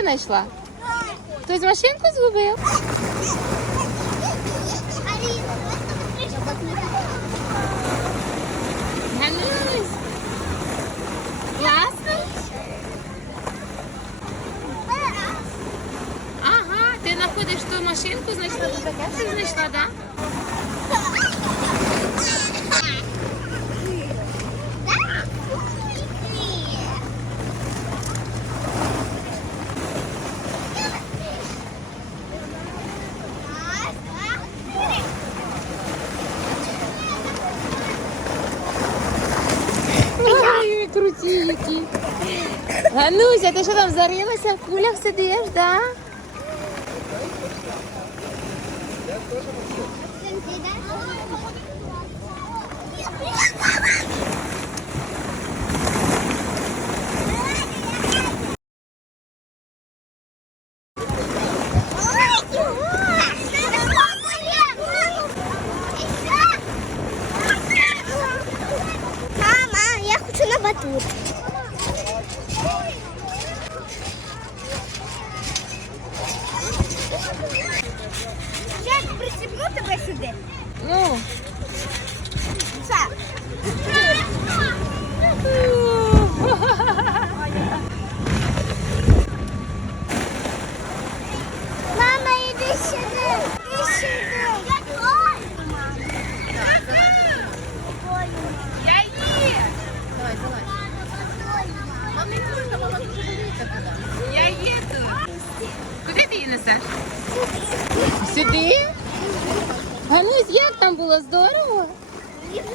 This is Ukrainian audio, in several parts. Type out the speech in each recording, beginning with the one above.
знайшла? Хтось машинку згубив? Ганусь! Ага, ти знаходиш ту машинку, знайшла ти знайшла, так? Да? Гануся, ти що там зарилася в кулях сидиш, да? Мама, я хочу на батут. Сюди. Ну. Все. Мама, іди сюди. Іди сюди. Я є. Давай, давай. Я є. Куди ти її несеш? Сюди? Ганусь, як там було здорово?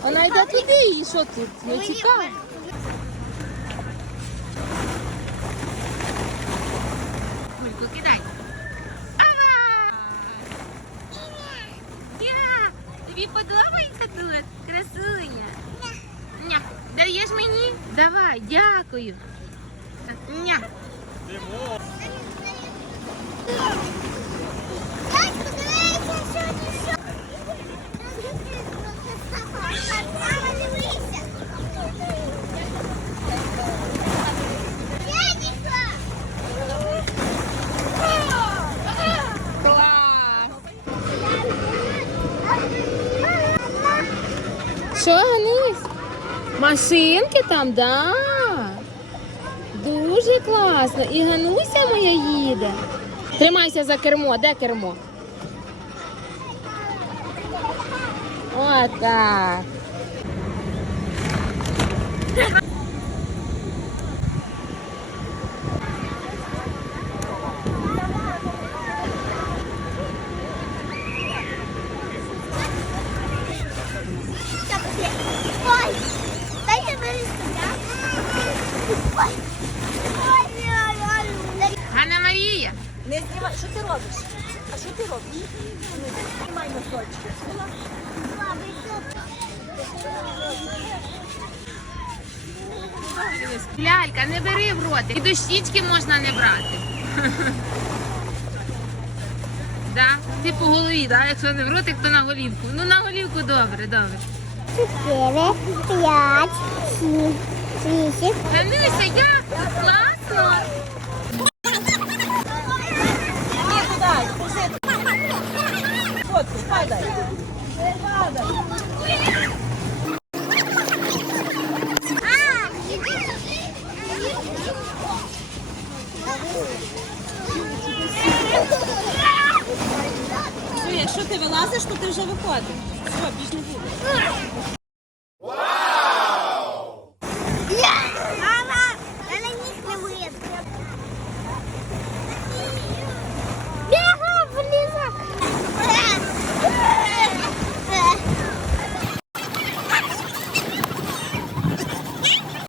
Вона йде туди і що тут? Не цікаво. Кульку кидай. Ава! Я! Тобі подобається тут? Красуня? Ня. Даєш мені? Давай, дякую. Ня. Що, Ганусь? Машинки там, да? Дуже класно. І Гануся моя їде. Тримайся за кермо. Де кермо? Отак. Ганна Марія. Не знімай, що ти робиш? А що ти робиш? Знімай носочки. Лялька, не бери в ротик. І дощічки можна не брати. Да? Ти по голові, да? якщо не в ротик, то на голівку. Ну на голівку добре, добре. Чотири, п'ять, сім. Гануся, як тут класно. Падай. Падай. Якщо ти вилазиш, то ти вже виходиш. Все, більш не буде.